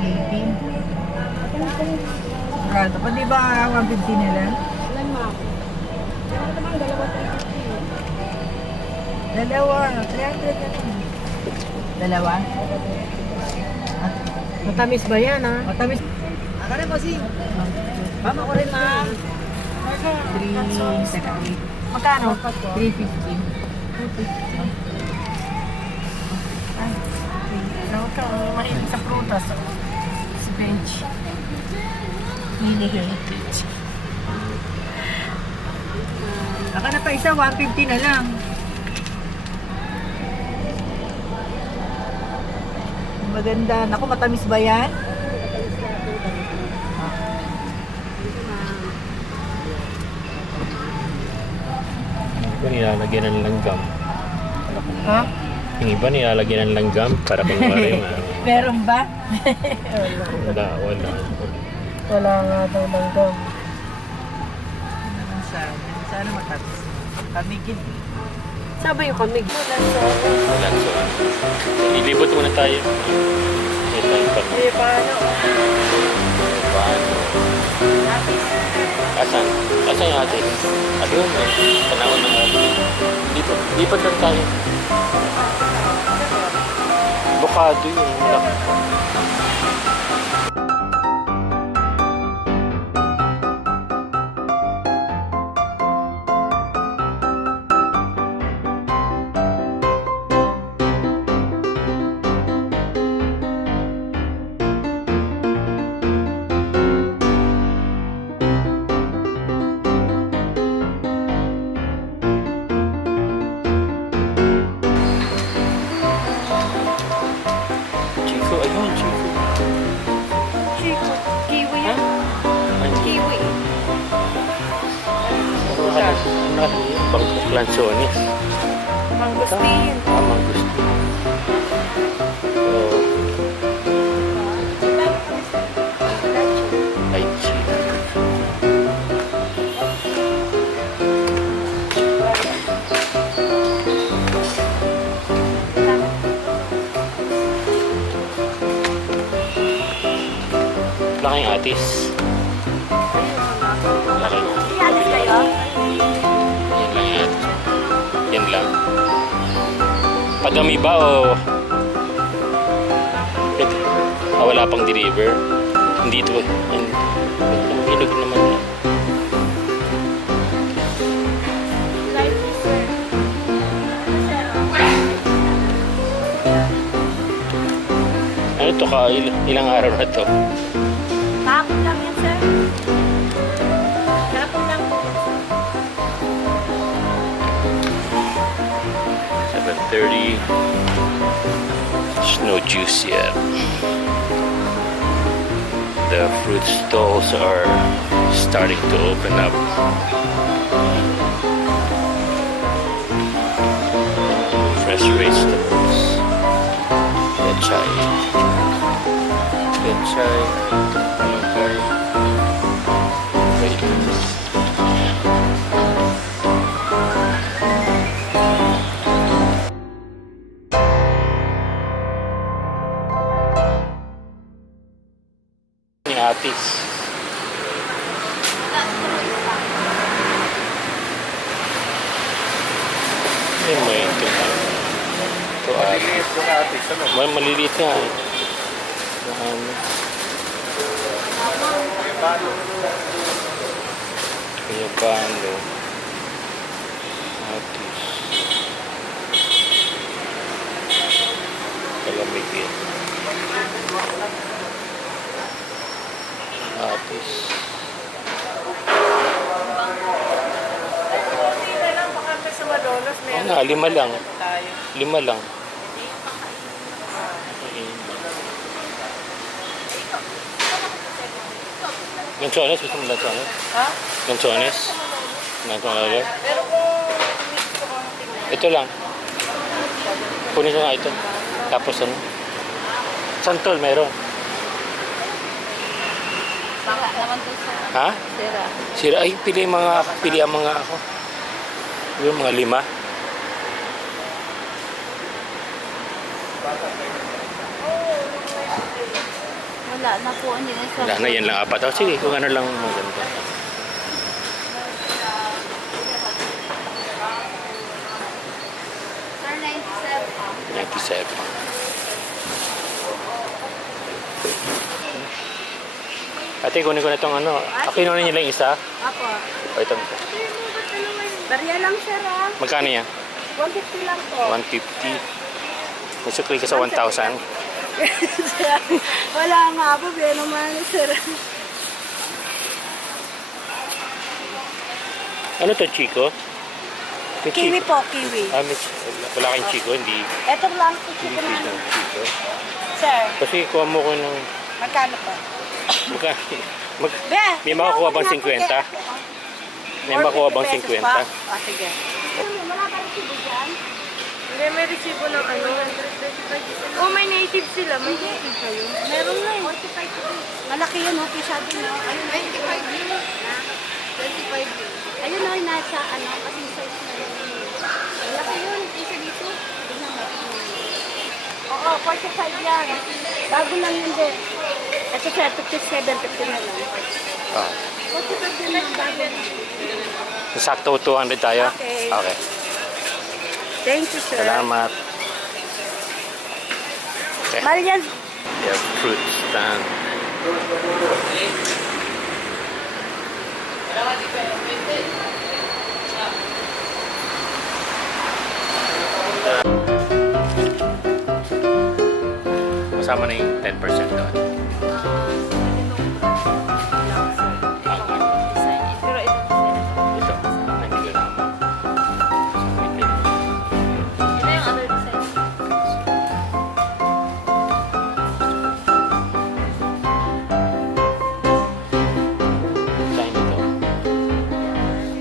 18. Sigurado pa, di ba 150 nila? Ilan ma'am? Meron naman dalawa 350. Dalawa, 300 na lang. Dalawa? Matamis ba yan ha? Matamis. Aka rin kasi. Mama ko rin ma'am. 3, magkano? 350. 250. Ay, ano ito? Mahilig sa prutas. Si Benjie. Hilig. Aka na pa isa, 150 na lang. Maganda. Naku, matamis ba yan? Yung nilalagyan ng langgam. Ha? Yung iba nilalagyan ng langgam para kunwari Meron ba? wala. Wala nga daw langgam. Sana matamis. Kamigin. Saan ba yung kamig? Lanzones. Ilibot muna tayo. May time pa. Eh, paano? Paano? Asan? Asan yung atis? Ayun, panahon ng atis. Lipat lang tayo. Bukado yun. Malaki. Chico, ayun, Chico. Chico. Kiwi yan. Kiwi. Bangkok Lanzones. Mangustin. Mangustin. Oh, ay, Chico. Laking atis. Laki. Iyalis kayo? Yan lang yan. Yan lang. Padami ba o wala pang deliver? Hindi ito. Ilog naman. Life preserve. Ano to ka? Ilang araw na to? Tapon lang yan, sir. Tapon lang po. 7:30. There's no juice yet. The fruit stalls are starting to open up. Fresh vegetables. Benjie. Langka. Philippines. Ni atis. Yan mo yun. Ito atis. Maliliit nga eh. Kaya palo. Atis. Kalamigin. Atis. Hindi na lang, baka sa Malolos meron. Nga, 5 lang. Tayo. 5 lang. Lanzones, gusto mo lanzones? Ha? Lanzones? Lanzones? Pero kung gusto ko tingnan. Ito lang. Kunin ko nga ito. Tapos ano? Santol, meron. Baka naman to sa Ha? sira. Sira, ay, pili ang mga ako. Yung mga 5. Wala na po. Hindi na sa... Wala na, yan lang apat. Oh, sige, kung ano lang maganda. Sir, 97. 97. Ate, kunin ko na itong ano. Kinunin niyo lang isa. Apo. O, itong. Barya lang, sir, ah. Magkano yan? 150 lang po. 150. May sukli ka sa 1,000. Wala nga po. Biya naman, sir. Ano to, Chico? May Kiwi Chico. po, kiwi. Ah, may, wala kang Chico, hindi. Ito lang po, Hindi chicken Chico. namin. Chico. Sir, Kasi kuha mo ko ng... magkano po? Be, May makukuha bang 50? May makukuha bang 50? Ah, sige. Wala ba resibo dyan? Hindi, may resibo ng ano, 125. Oh, may native sila. May native kayo. Meron na eh. 45. Malaki yun, okay sabi no. Ayun, 25 yun. 25 yun. Ayun o, nasa ano, kasing size na yun. Malaki yun, isa dito. Tignan mo. Oo, 45 yan. Bago lang yun din. Ito sa 57, 50 na lang. Ah. 45 yun lang, bago lang. Sakto 200 tayo? Okay. Okay. Thank you, sir. Salamat. Okay. Mahal yan. Yeah, fruit stand. Kasama na yung 10% doon. Pero ito, Ito, hindi ko naman. ito yung other design. Design ito.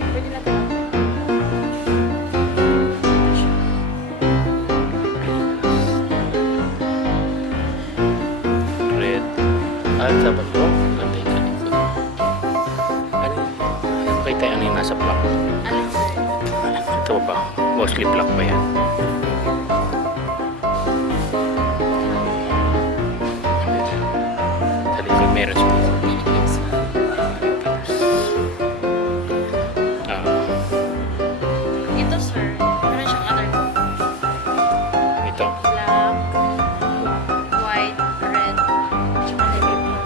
Pwede natin. Red. Ah, sa bato. Ganda yung kalikod. Ano kay tayo? Ano yung nasa block? Ano, sir? Ito ba? Mostly block ba yan? Sa likod meron siya. Ah, Ito, sir. Meron siyang other ito. black, white, red, tsaka navy blue.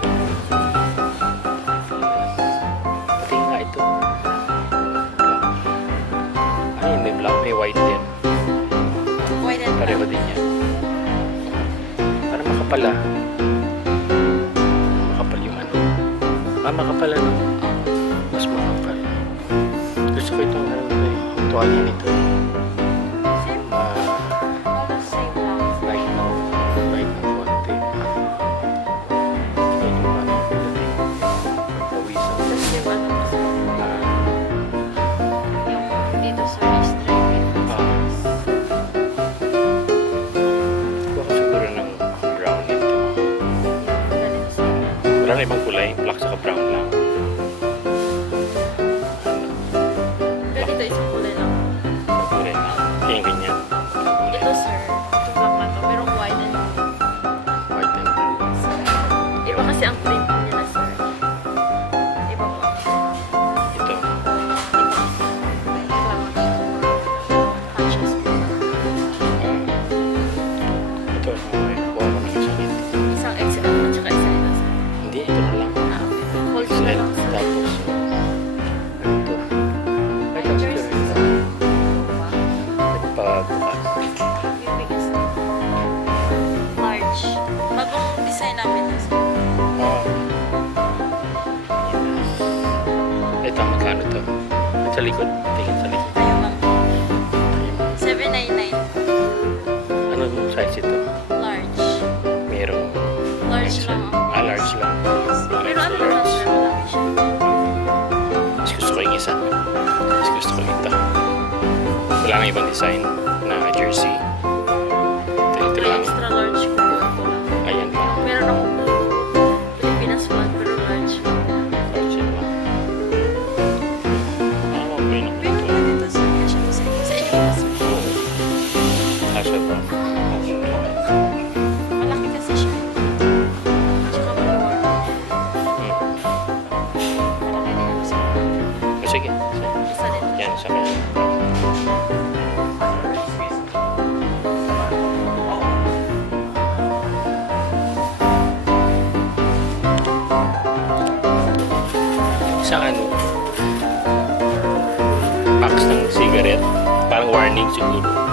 Pati nga ito. Ay, may black, may white din. White and Pareho black. din yan. Parang makapal ah. Makapal yung ano. Ah, makapal ano. Mas makapal. Gusto ko itong ano ito eh. Tuwalya nito eh. Same. Almost same lang. Light na. Light na konti. Ito yung ano. Pawisan. Tapos yung ano, Ah, yung dito, sir, is striped. kuha ko siguro ng brown nito. Ganito, sir. Wala na ibang kulay. Black saka brown lang. Ganito, isang kulay lang. Ang kulay na. Yung ganyan. Ito, sir. Ito black na to. Merong white and blue. White and blue. Iba kasi ang print nila, sir. Iba po. Ito. Patches. Ito. Okay. Kuha ko ng isang ito. Isang XL at saka isa nito, sir. Hindi. Ito na lang. Ah, okay. Hold ko na XL. lang, sir. Tapos. Ito. Ay, Ay, tapos jersey, ito. sir. Nagpabukas. Yung biggest. Large. Bagong design namin na, sir. Ah. Ito, magkano to? Sa likod. Tingin sa likod. Ayaw lang. 799. Anong size ito? Large. Merong Large XL. lang. Ah, large lang. Pero ano Large. lang, sir? Malaki siya. Mas gusto ko yung isa. Mas gusto ko ito. Wala nang ibang design na jersey. Ito May lang. extra large ko po. Ito lang. Ayan lang. Meron akong blue Philippines flag pero large. Large yan lang. Ah, okay na. Pero pwede ito, sir. Kasya mo sa inyo. Sa inyo ba, sir? Asya ba? Malaki kasi siya. Tsaka maluwag. isang box ng cigarette. Parang warning siguro.